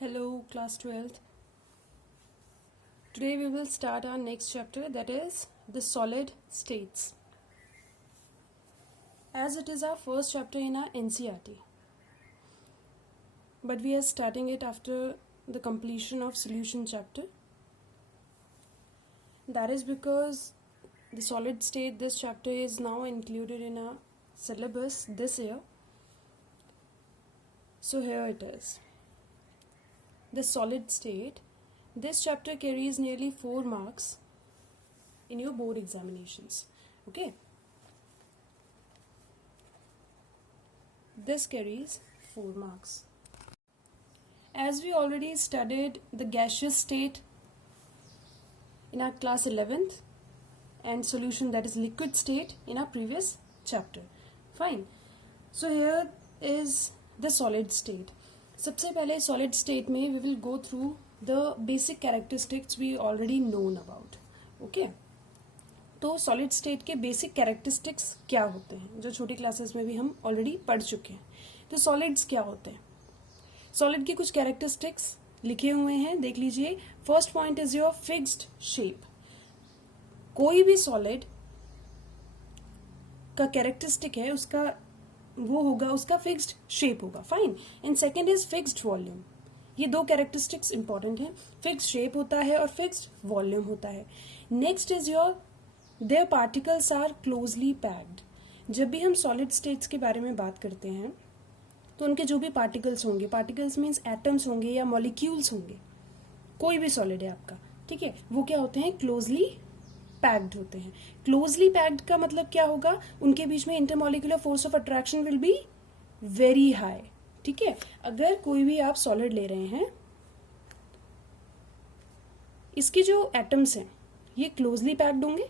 Hello, class 12th. Today we will start our next chapter, that is the solid states. As it is our first chapter in our NCERT, but we are starting it after the completion of solution chapter. That is because the solid state, this chapter is now included in our syllabus this year. So here it is. The solid state. This chapter carries nearly 4 marks in your board examinations. Okay. This carries 4 marks. As we already studied the gaseous state in our class 11th and solution, that is liquid state, in our previous chapter. Fine. So here is the solid state. सबसे पहले solid state में we will go through the basic characteristics we already known about. Okay. तो solid state के basic characteristics क्या होते हैं जो छोटी क्लासेस में भी हम already पढ़ चुके हैं. तो solids क्या होते हैं? Solid की कुछ characteristics लिखे हुए हैं, देख लीजिए. First point is your fixed shape. कोई भी solid का characteristic है, उसका वो होगा, उसका फिक्स्ड शेप होगा. Fine. And second is fixed volume. ये 2 कैरेक्टरिस्टिक्स इंपॉर्टेंट हैं. फिक्स्ड शेप होता है और फिक्स्ड वॉल्यूम होता है. Next is your their particles are closely packed. जब भी हम सॉलिड स्टेट्स के बारे में बात करते हैं तो उनके जो भी पार्टिकल्स होंगे, पार्टिकल्स मीन्स एटम्स होंगे या मॉलिक्यूल्स होंगे, कोई भी सॉलिड है आपका, ठीक है, वो क्या होते हैं? क्लोजली पैक्ड होते हैं. क्लोजली पैक्ड का मतलब क्या होगा? उनके बीच में intermolecular force of attraction will be very high. ठीक है. अगर कोई भी आप सॉलिड ले रहे हैं, इसके जो एटम्स हैं ये क्लोजली पैक्ड होंगे.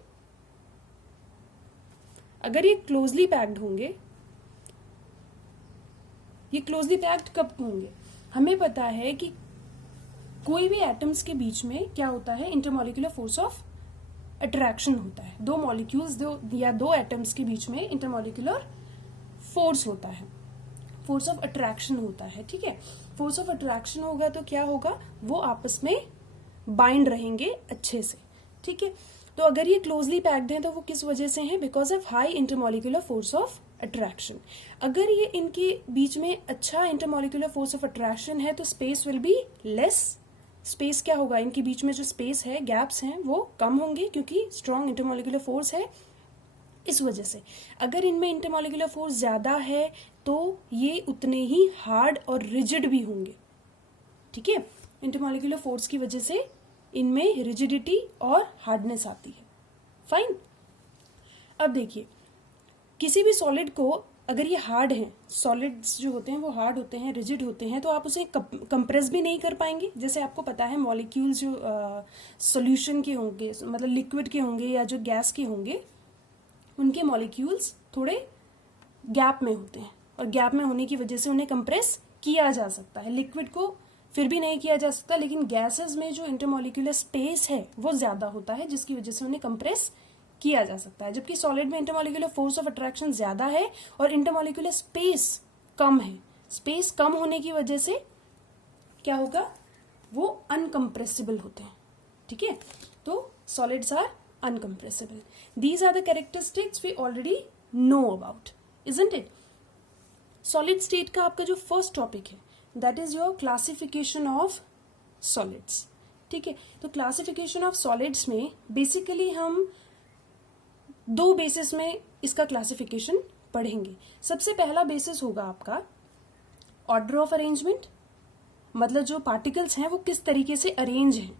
अगर ये क्लोजली पैक्ड होंगे, ये क्लोजली पैक्ड कब होंगे? हमें पता है कि कोई भी एटम्स के बीच में क्या होता है? इंटरमॉलिक्यूलर फोर्स ऑफ अट्रैक्शन होता है. 2 मॉलिक्यूल्स या 2 एटम्स के बीच में इंटरमॉलिक्यूलर फोर्स होता है, फोर्स ऑफ अट्रैक्शन होता है. ठीक है. फोर्स ऑफ अट्रैक्शन होगा तो क्या होगा? वो आपस में बाइंड रहेंगे अच्छे से. ठीक है. तो अगर ये क्लोजली पैक्ड हैं तो वो किस वजह से हैं? Because of high intermolecular force of attraction. अगर ये इनके बीच में अच्छा इंटरमॉलिक्यूलर फोर्स ऑफ अट्रैक्शन है तो space will be less. Space क्या होगा? इनके बीच में जो स्पेस है, गैप्स हैं, वो कम होंगे क्योंकि स्ट्रॉन्ग इंटरमॉलिक्यूलर फोर्स है. इस वजह से अगर इनमें इंटरमॉलिक्यूलर फोर्स ज्यादा है तो ये उतने ही हार्ड और रिजिड भी होंगे. ठीक है. इंटरमॉलिक्यूलर फोर्स की वजह से इनमें रिजिडिटी और हार्डनेस आती है. फाइन. अब देखिए, किसी भी सॉलिड को अगर ये हार्ड हैं, सॉलिड्स जो होते हैं वो हार्ड होते हैं, रिजिड होते हैं, तो आप उसे कंप्रेस भी नहीं कर पाएंगे. जैसे आपको पता है मॉलिक्यूल्स जो सॉल्यूशन के होंगे, मतलब लिक्विड के होंगे या जो गैस के होंगे, उनके मॉलिक्यूल्स थोड़े गैप में होते हैं और गैप में होने की वजह से उन्हें कंप्रेस किया जा सकता है. लिक्विड को फिर भी नहीं किया जा सकता, लेकिन गैसेस में जो इंटरमॉलिक्यूलर स्पेस है वो ज्यादा होता है जिसकी वजह से उन्हें कंप्रेस किया जा सकता है. जबकि सॉलिड में इंटरमॉलिक्यूलर फोर्स ऑफ अट्रैक्शन ज्यादा है और इंटरमॉलिक्यूलर स्पेस कम है. स्पेस कम होने की वजह से क्या होगा? वो अनकंप्रेसिबल होते हैं. ठीक है. तो solids are incompressible. These are the characteristics we already know about, isn't it? Solid state का आपका जो फर्स्ट टॉपिक है that is your classification of solids. ठीक है. तो क्लासिफिकेशन ऑफ सॉलिड्स में बेसिकली हम 2 बेसिस में इसका क्लासिफिकेशन पढ़ेंगे. सबसे पहला बेसिस होगा आपका ऑर्डर ऑफ अरेंजमेंट, मतलब जो पार्टिकल्स हैं वो किस तरीके से अरेंज हैं.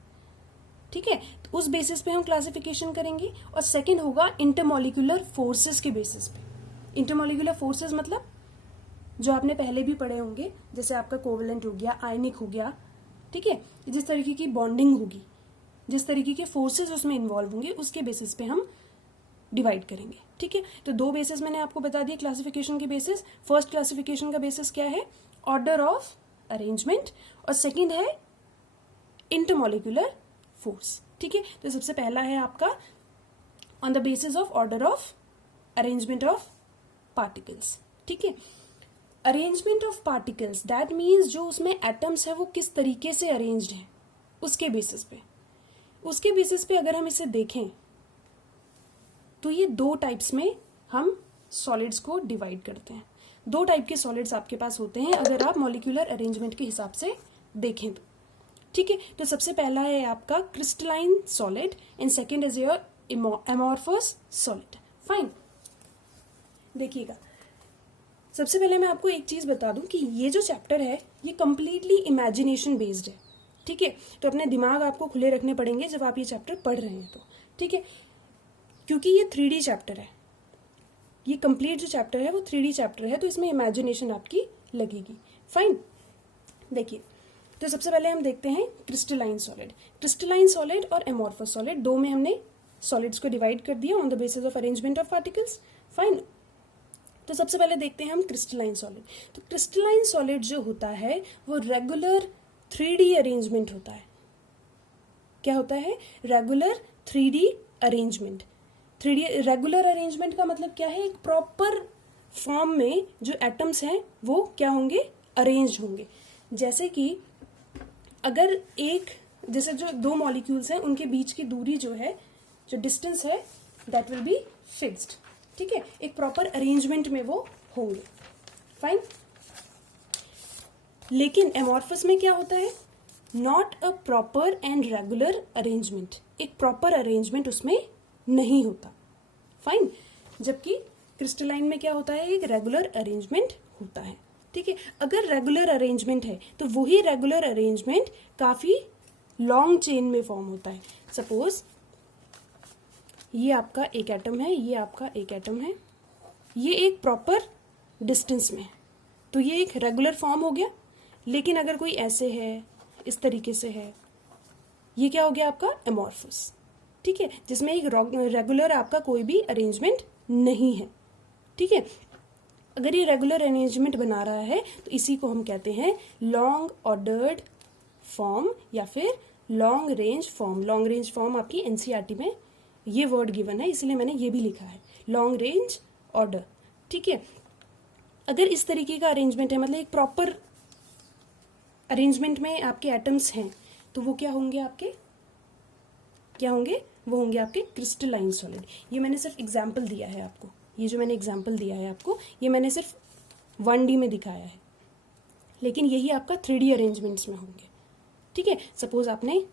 ठीक है. तो उस बेसिस पे हम क्लासिफिकेशन करेंगे. और सेकंड होगा इंटरमॉलिक्यूलर फोर्सेस के बेसिस पे. इंटरमॉलिक्यूलर फोर्सेस मतलब जो आपने पहले भी पढ़े होंगे, जैसे आपका कोवेलेंट हो गया, आयनिक हो गया. ठीक है. जिस तरीके की बॉन्डिंग होगी, जिस तरीके के फोर्सेस उसमें इन्वॉल्व होंगे, उसके बेसिस पे हम डिवाइड करेंगे. ठीक है. तो 2 बेसिस मैंने आपको बता दिए क्लासिफिकेशन के बेसिस. फर्स्ट क्लासिफिकेशन का बेसिस क्या है? Order of arrangement. और सेकंड है इंटरमॉलिक्यूलर फोर्स. ठीक है. तो सबसे पहला है आपका on the basis of order of arrangement of particles. ठीक है. Arrangement of particles, that means जो उसमें एटम्स है वो किस तरीके से अरेंज्ड हैं उसके बेसिस पे अगर हम इसे देखें तो ये दो टाइप्स में हम सॉलिड्स को डिवाइड करते हैं। दो टाइप के सॉलिड्स आपके पास होते हैं अगर आप मॉलिक्यूलर अरेंजमेंट के हिसाब से देखें तो, ठीक है। तो सबसे पहला है आपका crystalline solid and second is your amorphous solid. Fine, देखिएगा सबसे पहले मैं आपको एक चीज बता दूं कि ये जो चैप्टर है ये कंप्लीटली इमेजिनेशन बेस्ड है, ठीक है। तो अपने दिमाग आपको खुले रखने पड़ेंगे जब आप ये चैप्टर पढ़ रहे हैं तो, ठीक है, क्योंकि ये 3D चैप्टर है। ये कंप्लीट जो चैप्टर है वो 3D चैप्टर है, तो इसमें इमेजिनेशन आपकी लगेगी। फाइन, देखिए तो सबसे पहले हम देखते हैं क्रिस्टलाइन सॉलिड। क्रिस्टलाइन सॉलिड और एमॉर्फस सॉलिड दो में हमने सॉलिड्स को डिवाइड कर दिया on the basis of arrangement of particles. Fine, तो सबसे पहले देखते हैं हम क्रिस्टलाइन सॉलिड। तो क्रिस्टलाइन सॉलिड जो होता है वो रेगुलर 3D अरेंजमेंट होता है। क्या होता है? Regular 3D arrangement. 3D regular arrangement का मतलब क्या है? एक प्रॉपर फॉर्म में जो एटम्स हैं वो क्या होंगे? अरेंज होंगे। जैसे कि अगर जैसे जो दो मॉलिक्यूल्स हैं उनके बीच की दूरी जो है, जो डिस्टेंस है, दैट विल बी फिक्स्ड, ठीक है। एक प्रॉपर अरेंजमेंट में वो होंगे। फाइन, लेकिन एमॉर्फस में क्या होता है? Not a proper and regular arrangement. एक प्रॉपर अरेंजमेंट उसमें नहीं होता। फाइन, जबकि क्रिस्टलाइन में क्या होता है? एक रेगुलर अरेंजमेंट होता है, ठीक है। अगर रेगुलर अरेंजमेंट है तो वही रेगुलर अरेंजमेंट काफी लॉन्ग चेन में फॉर्म होता है। सपोज ये आपका एक एटम है, ये आपका एक एटम है, ये एक प्रॉपर डिस्टेंस में है, तो ये एक रेगुलर फॉर्म हो गया। लेकिन अगर कोई ऐसे है, इस तरीके से है, ये क्या हो गया? आपका एमॉर्फस, ठीक है, जिसमें एक रेगुलर आपका कोई भी अरेंजमेंट नहीं है, ठीक है। अगर ये रेगुलर अरेंजमेंट बना रहा है तो इसी को हम कहते हैं लॉन्ग ऑर्डर्ड फॉर्म या फिर long range form. Long range form आपकी एनसीईआरटी में ये वर्ड गिवन है, इसलिए मैंने ये भी लिखा है, लॉन्ग रेंज ऑर्डर, ठीक है। अगर इस तरीके का अरेंजमेंट है, मतलब एक प्रॉपर अरेंजमेंट में आपके एटम्स हैं, तो वो क्या होंगे? आपके क्या होंगे? वो होंगे आपके क्रिस्टलाइन सॉलिड। ये मैंने सिर्फ एग्जाम्पल दिया है आपको, ये जो मैंने एग्जाम्पल दिया है आपको, ये मैंने सिर्फ 1D में दिखाया है, लेकिन यही आपका 3D अरेंजमेंट्स में होंगे, ठीक है। सपोज आपने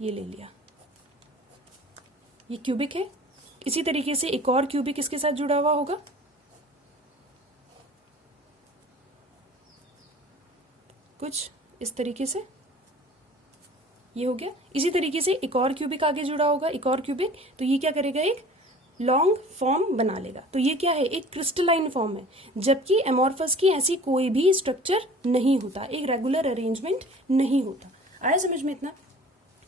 ये ले लिया, ये क्यूबिक है, इसी तरीके से एक और क्यूबिक इसके साथ जुड़ा हुआ होगा, कुछ इस तरीके से, ये हो गया। इसी तरीके से एक और क्यूबिक आगे जुड़ा होगा, एक और क्यूबिक, तो ये क्या करेगा? एक लॉन्ग फॉर्म बना लेगा। तो ये क्या है? एक क्रिस्टलाइन फॉर्म है, जबकि एमॉर्फस की ऐसी कोई भी स्ट्रक्चर नहीं होता, एक रेगुलर अरेंजमेंट नहीं होता। आया समझ में इतना?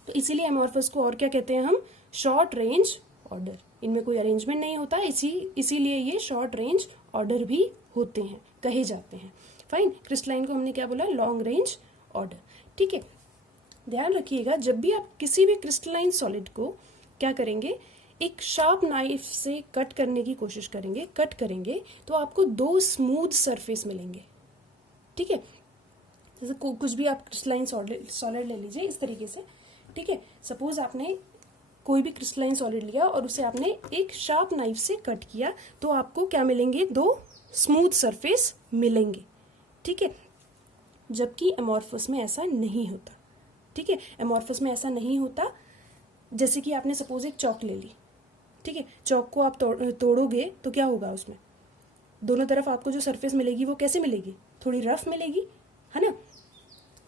तो इसीलिए एमॉर्फस को और क्या कहते हैं हम? Short range order. इनमें कोई अरेंजमेंट नहीं होता, इसीलिए ये शॉर्ट रेंज ऑर्डर भी होते हैं, कहे जाते हैं। फाइन, क्रिस्टलाइन को हमने क्या बोला? लॉन्ग रेंज ऑर्डर, ठीक है। ध्यान रखिएगा, जब भी आप किसी भी क्रिस्टलाइन सॉलिड को क्या करेंगे? एक शार्प नाइफ से कट करने की कोशिश करेंगे, कट करेंगे तो आपको दो स्मूथ सरफेस मिलेंगे, ठीक है। जैसे कुछ भी आप क्रिस्टलाइन सॉलिड ले लीजिए इस तरीके से, ठीक है। सपोज आपने कोई भी क्रिस्टलाइन सॉलिड लिया और उसे आपने एक शार्प नाइफ से कट किया, तो आपको क्या मिलेंगे? दो स्मूथ सरफेस मिलेंगे, ठीक है। जबकि एमॉर्फस में ऐसा नहीं होता, ठीक है। एमॉर्फस में ऐसा नहीं होता। जैसे कि आपने सपोज एक चौक ले ली, ठीक है, चौक को आप तोड़ोगे तो क्या होगा? उसमें दोनों तरफ आपको जो सरफेस मिलेगी वो कैसे मिलेगी? थोड़ी रफ मिलेगी, है ना।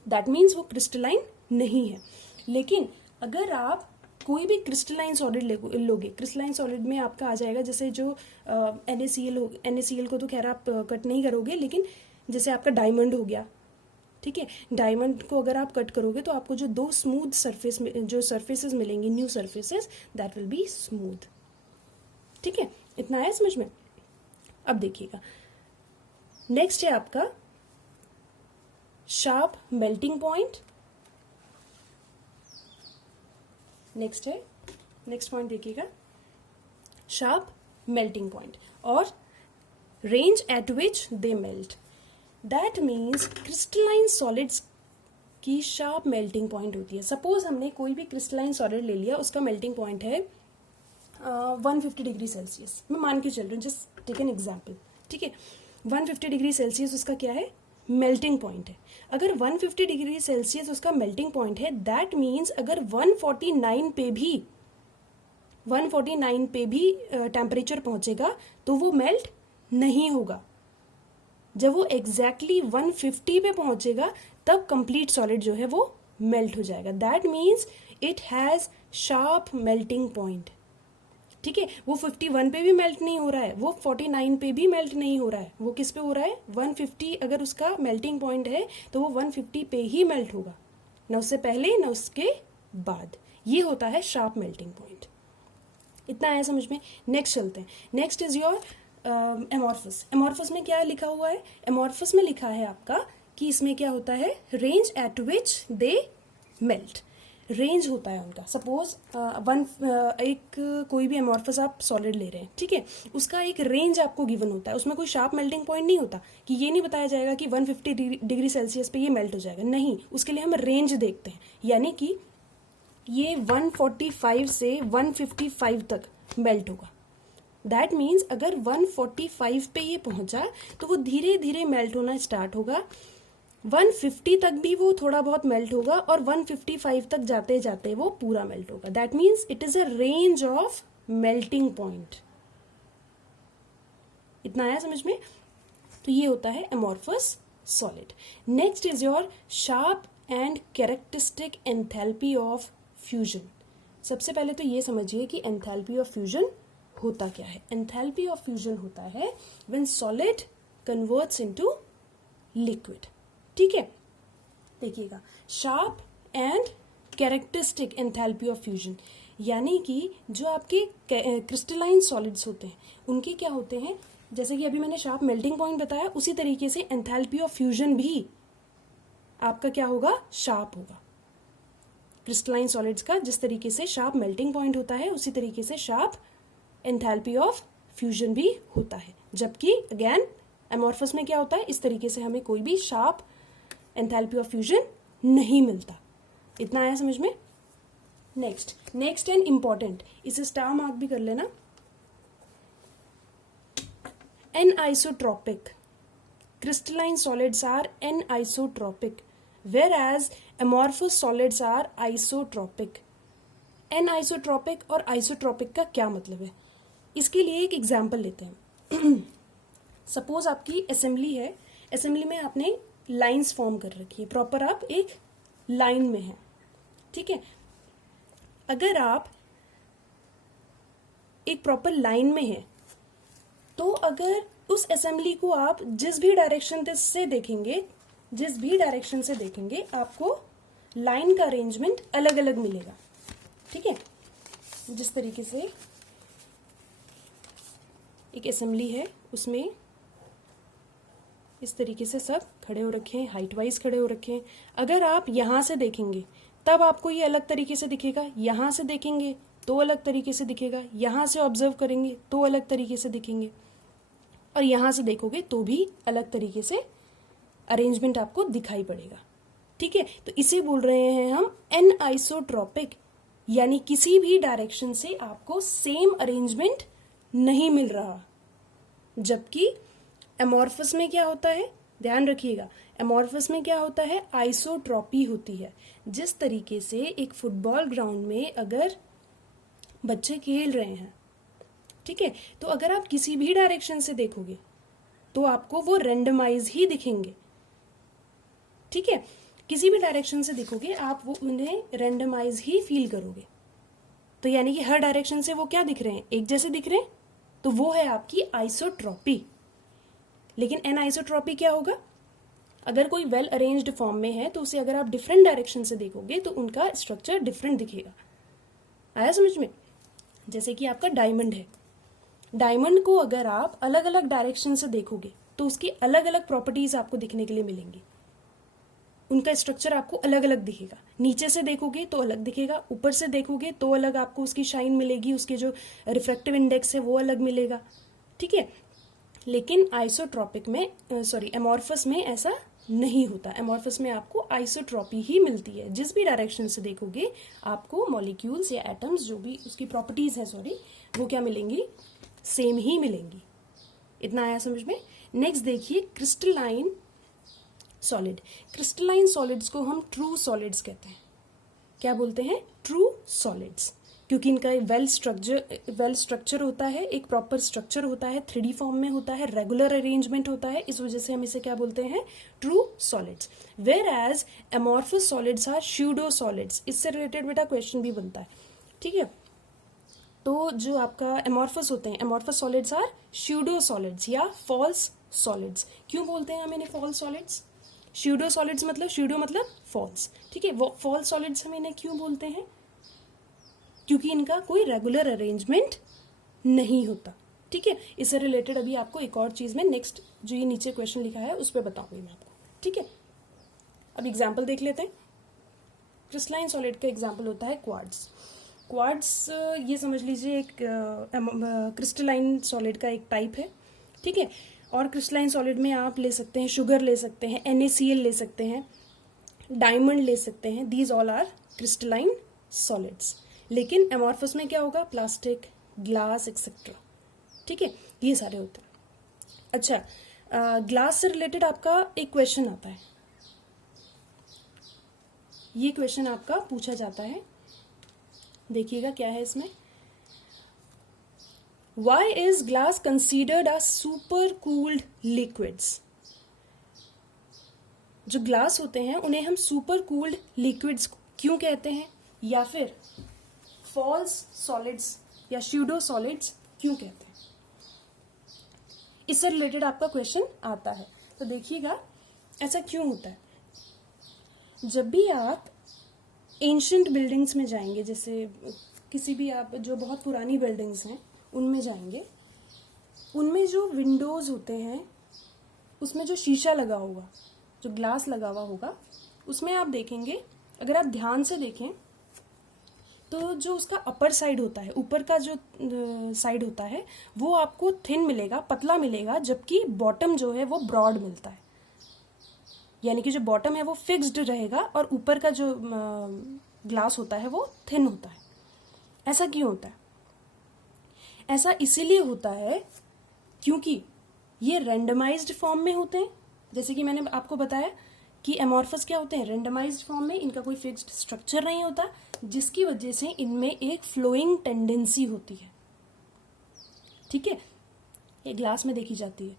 दैट मीन्स वो क्रिस्टलाइन नहीं है। लेकिन अगर आप कोई भी क्रिस्टलाइन सॉलिड लोगे, क्रिस्टलाइन सॉलिड में आपका आ जाएगा, जैसे जो NaCl को तो खैर आप कट नहीं करोगे, लेकिन जैसे आपका डायमंड हो गया, ठीक है, डायमंड को अगर आप कट करोगे तो आपको जो दो स्मूथ सरफेस में जो सरफेसेस मिलेंगी, new surfaces, that will be smooth, ठीक है। इतना है समझ में? अब देखिएगा, नेक्स्ट है आपका sharp melting point. Next point देखिएगा, शार्प मेल्टिंग पॉइंट और range at which they melt. That means crystalline solids की शार्प मेल्टिंग पॉइंट होती है। सपोज हमने कोई भी क्रिस्टलाइन सॉलिड ले लिया, उसका मेल्टिंग पॉइंट है 150 डिग्री सेल्सियस। मैं मान के चल रही हूँ, जस्ट टेक एन एग्जाम्पल, ठीक है। 150 डिग्री सेल्सियस उसका क्या है, मेल्टिंग पॉइंट है। अगर 150 डिग्री सेल्सियस उसका मेल्टिंग पॉइंट है, दैट मीन्स अगर 149 पे भी टेम्परेचर पहुंचेगा तो वो मेल्ट नहीं होगा। जब वो एग्जैक्टली 150 पे पहुंचेगा तब कंप्लीट सॉलिड जो है वो मेल्ट हो जाएगा। That means it has sharp melting point, ठीक है। वो 51 पे भी मेल्ट नहीं हो रहा है, वो 49 पे भी मेल्ट नहीं हो रहा है, वो किस पे हो रहा है, 150 अगर उसका मेल्टिंग पॉइंट है तो वो 150 पे ही मेल्ट होगा, ना उससे पहले ना उसके बाद। ये होता है शार्प मेल्टिंग पॉइंट। इतना आया समझ में। नेक्स्ट चलते हैं। Next is your amorphous. Amorphous में क्या लिखा हुआ है, एमॉर्फस में लिखा है आपका कि इसमें क्या होता है, range at which they melt. Range होता है उनका। सपोज कोई भी एमॉर्फस आप सॉलिड ले रहे हैं, ठीक है, उसका एक रेंज आपको गिवन होता है। उसमें कोई शार्प मेल्टिंग पॉइंट नहीं होता कि ये नहीं बताया जाएगा कि 150 डिग्री सेल्सियस पे ये मेल्ट हो जाएगा, नहीं। उसके लिए हम रेंज देखते हैं, यानी कि ये 145 से 155 तक मेल्ट होगा। दैट मीन्स अगर 145 पे ये पहुंचा तो वो धीरे धीरे मेल्ट होना स्टार्ट होगा, 150 तक भी वो थोड़ा बहुत मेल्ट होगा और 155 तक जाते जाते वो पूरा मेल्ट होगा। That means it is a range of melting point. इतना आया समझ में। तो ये होता है amorphous solid. Next is your sharp and characteristic enthalpy of fusion. सबसे पहले तो ये समझिए कि एंथैल्पी ऑफ फ्यूजन होता क्या है। एंथैल्पी ऑफ फ्यूजन होता है when solid converts into liquid, ठीक है। देखिएगा, sharp and characteristic enthalpy of fusion, यानी कि जो आपके क्रिस्टलाइन सॉलिड्स होते हैं उनके क्या होते हैं, जैसे कि अभी मैंने शार्प मेल्टिंग पॉइंट बताया, उसी तरीके से एंथैल्पी ऑफ फ्यूजन भी आपका क्या होगा, शार्प होगा। क्रिस्टलाइन सॉलिड्स का जिस तरीके से शार्प मेल्टिंग पॉइंट होता है उसी तरीके से शार्प एंथैल्पी ऑफ फ्यूजन भी होता है। जबकि अगेन एमॉर्फस में क्या होता है, इस तरीके से हमें कोई भी शार्प एंथैल्पी ऑफ फ्यूजन नहीं मिलता। इतना आया समझ में। नेक्स्ट एंड इंपॉर्टेंट, इसे स्टार मार्क भी कर लेना। एनआइसोट्रॉपिक crystalline solids are anisotropic whereas amorphous solids are isotropic। anisotropic और isotropic का क्या मतलब है, इसके लिए एक एग्जाम्पल लेते हैं। सपोज आपकी असेंबली है, असेंबली में आपने लाइंस फॉर्म कर रखी है, प्रॉपर आप एक लाइन में हैं, ठीक है। अगर आप एक प्रॉपर लाइन में हैं तो अगर उस असेंबली को आप जिस भी डायरेक्शन से देखेंगे आपको लाइन का अरेंजमेंट अलग अलग मिलेगा, ठीक है। जिस तरीके से एक असेंबली है उसमें इस तरीके से सब खड़े हो रखे हैं, हाइट वाइज खड़े हो रखे हैं। अगर आप यहां से देखेंगे तब आपको ये अलग तरीके से दिखेगा, यहां से देखेंगे तो अलग तरीके से दिखेगा, यहां से ऑब्जर्व करेंगे तो अलग तरीके से दिखेंगे, और यहां से देखोगे तो भी अलग तरीके से अरेंजमेंट आपको दिखाई पड़ेगा, ठीक है। तो इसे बोल रहे हैं हम एनआइसोट्रॉपिक, यानी किसी भी डायरेक्शन से आपको सेम अरेंजमेंट नहीं मिल रहा। जबकि एमॉर्फस में क्या होता है, ध्यान रखिएगा, एमॉर्फस में क्या होता है, आइसोट्रॉपी होती है। जिस तरीके से एक फुटबॉल ग्राउंड में अगर बच्चे खेल रहे हैं, ठीक है, तो अगर आप किसी भी डायरेक्शन से देखोगे तो आपको वो रेंडमाइज ही दिखेंगे, ठीक है। किसी भी डायरेक्शन से देखोगे आप वो उन्हें रेंडमाइज ही फील करोगे। तो यानी कि हर डायरेक्शन से वो क्या दिख रहे हैं, एक जैसे दिख रहे हैं, तो वो है आपकी आइसोट्रॉपी। लेकिन एनआइसोट्रॉपी क्या होगा, अगर कोई वेल अरेंज्ड फॉर्म में है तो उसे अगर आप डिफरेंट डायरेक्शन से देखोगे तो उनका स्ट्रक्चर डिफरेंट दिखेगा। आया समझ में। जैसे कि आपका डायमंड है, डायमंड को अगर आप अलग अलग डायरेक्शन से देखोगे तो उसकी अलग अलग प्रॉपर्टीज आपको दिखने के लिए मिलेंगी। उनका स्ट्रक्चर आपको अलग अलग दिखेगा। नीचे से देखोगे तो अलग दिखेगा, ऊपर से देखोगे तो अलग आपको उसकी शाइन मिलेगी, उसके जो रिफ्रैक्टिव इंडेक्स है वो अलग मिलेगा, ठीक है। लेकिन आइसोट्रॉपिक में एमॉर्फस में ऐसा नहीं होता। एमॉर्फस में आपको आइसोट्रॉपी ही मिलती है। जिस भी डायरेक्शन से देखोगे आपको मॉलिक्यूल्स या एटम्स जो भी उसकी प्रॉपर्टीज है वो क्या मिलेंगी, सेम ही मिलेंगी। इतना आया समझ में। नेक्स्ट देखिए क्रिस्टलाइन सॉलिड। क्रिस्टलाइन सॉलिड्स को हम ट्रू सॉलिड्स कहते हैं। क्या बोलते हैं? ट्रू सॉलिड्स, क्योंकि इनका वेल स्ट्रक्चर होता है, एक प्रॉपर स्ट्रक्चर होता है, 3D फॉर्म में होता है, रेगुलर अरेंजमेंट होता है, इस वजह से हम इसे क्या बोलते हैं? True solids. Whereas amorphous solids are pseudo solids. इससे रिलेटेड बेटा क्वेश्चन भी बनता है, ठीक है। तो जो आपका एमॉर्फस होते हैं, amorphous solids are pseudo solids या फॉल्स सॉलिड्स। क्यों बोलते हैं हम इन्हें फॉल्स सॉलिड्स? स्यूडो सॉलिड्स मतलब, स्यूडो मतलब फॉल्स, ठीक है। वो फॉल्स सॉलिड्स हम इन्हें क्यों बोलते हैं? क्योंकि इनका कोई रेगुलर अरेंजमेंट नहीं होता, ठीक है। इससे रिलेटेड अभी आपको एक और चीज में नेक्स्ट जो ये नीचे क्वेश्चन लिखा है उस पर बताऊंगी मैं आपको, ठीक है। अब एग्जाम्पल देख लेते हैं। क्रिस्टलाइन सॉलिड का एग्जाम्पल होता है क्वार्ट्ज। क्वार्ट्ज ये समझ लीजिए एक क्रिस्टलाइन सॉलिड का एक टाइप है, ठीक है। और क्रिस्टलाइन सॉलिड में आप ले सकते हैं शुगर, ले सकते हैं NaCl, ले सकते हैं डायमंड, ले सकते हैं। These all are crystalline solids. लेकिन एमॉर्फस में क्या होगा? प्लास्टिक, ग्लास एक्सेट्रा, ठीक है, ये सारे होते हैं। अच्छा, ग्लास से रिलेटेड आपका एक क्वेश्चन आता है। ये क्वेश्चन आपका पूछा जाता है, देखिएगा क्या है इसमें। Why is glass considered as super cooled liquids? जो ग्लास होते हैं उन्हें हम सुपर कूल्ड लिक्विड्स क्यों कहते हैं, या फिर फॉल्स सॉलिड्स या स्यूडो सॉलिड्स क्यों कहते हैं? इससे रिलेटेड आपका क्वेश्चन आता है। तो देखिएगा ऐसा क्यों होता है। जब भी आप एंशिएंट बिल्डिंग्स में जाएंगे, जैसे किसी भी आप जो बहुत पुरानी बिल्डिंग्स हैं उनमें जाएंगे, उनमें जो विंडोज होते हैं उसमें जो शीशा लगा होगा, जो ग्लास लगा हुआ होगा, उसमें आप देखेंगे, अगर आप ध्यान से देखें तो जो उसका अपर साइड होता है, ऊपर का जो साइड होता है वो आपको थिन मिलेगा, पतला मिलेगा, जबकि बॉटम जो है वो ब्रॉड मिलता है। यानी कि जो बॉटम है वो फिक्स्ड रहेगा और ऊपर का जो ग्लास होता है वो थिन होता है। ऐसा क्यों होता है? ऐसा इसीलिए होता है क्योंकि ये रेंडमाइज्ड फॉर्म में होते हैं। जैसे कि मैंने आपको बताया कि एमॉर्फस क्या होते हैं? रेंडमाइज्ड फॉर्म में, इनका कोई फिक्स्ड स्ट्रक्चर नहीं होता, जिसकी वजह से इनमें एक फ्लोइंग टेंडेंसी होती है, ठीक है। ये ग्लास में देखी जाती है।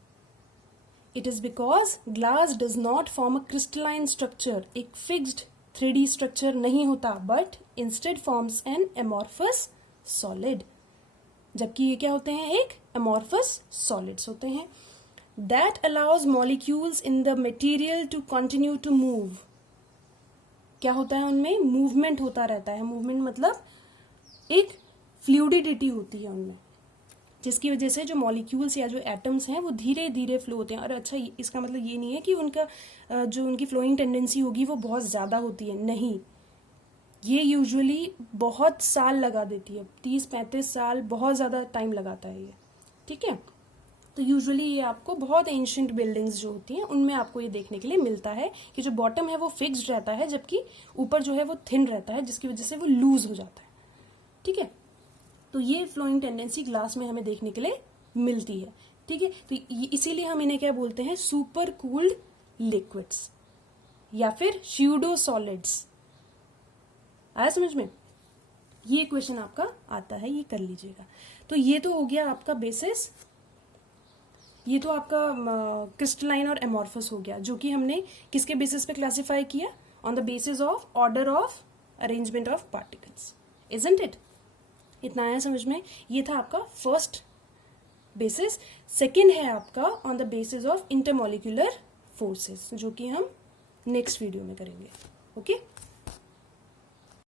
It is because glass does not form a crystalline structure. एक फिक्स्ड 3D स्ट्रक्चर नहीं होता, but instead forms an amorphous solid. जबकि ये क्या होते हैं? एक एमॉर्फस सॉलिड्स होते हैं। That allows molecules in the material to continue to move. क्या होता है उनमें? मूवमेंट होता रहता है। मूवमेंट मतलब एक फ्लूइडिटी होती है उनमें, जिसकी वजह से जो मॉलिक्यूल्स या जो एटम्स हैं वो धीरे धीरे फ्लो होते हैं। और अच्छा, इसका मतलब ये नहीं है कि उनका जो उनकी फ्लोइंग टेंडेंसी होगी वो बहुत ज़्यादा होती है, नहीं। ये यूजुअली बहुत साल लगा देती है, 30-35 साल, बहुत ज़्यादा टाइम लगाता है ये, ठीक है। तो यूजुअली ये आपको बहुत एंशिएंट बिल्डिंग्स जो होती हैं उनमें आपको ये देखने के लिए मिलता है कि जो बॉटम है वो फिक्स्ड रहता है, जबकि ऊपर जो है वो थिन रहता है, जिसकी वजह से वो लूज हो जाता है, ठीक है। तो ये फ्लोइंग टेंडेंसी ग्लास में हमें देखने के लिए मिलती है, ठीक है। तो इसीलिए हम इन्हें क्या बोलते हैं? सुपर कूल्ड लिक्विड्स या फिर स्यूडो सॉलिड्स। आया समझ में? ये क्वेश्चन आपका आता है, ये कर लीजिएगा। तो ये तो हो गया आपका बेसिस, ये तो आपका क्रिस्टलाइन और एमॉर्फस हो गया, जो कि हमने किसके बेसिस पे क्लासिफाई किया? On the basis of order of arrangement of particles, isn't it? इतना आया समझ में? ये था आपका फर्स्ट बेसिस। सेकेंड है आपका on the basis of intermolecular forces, जो कि हम नेक्स्ट वीडियो में करेंगे, ओके।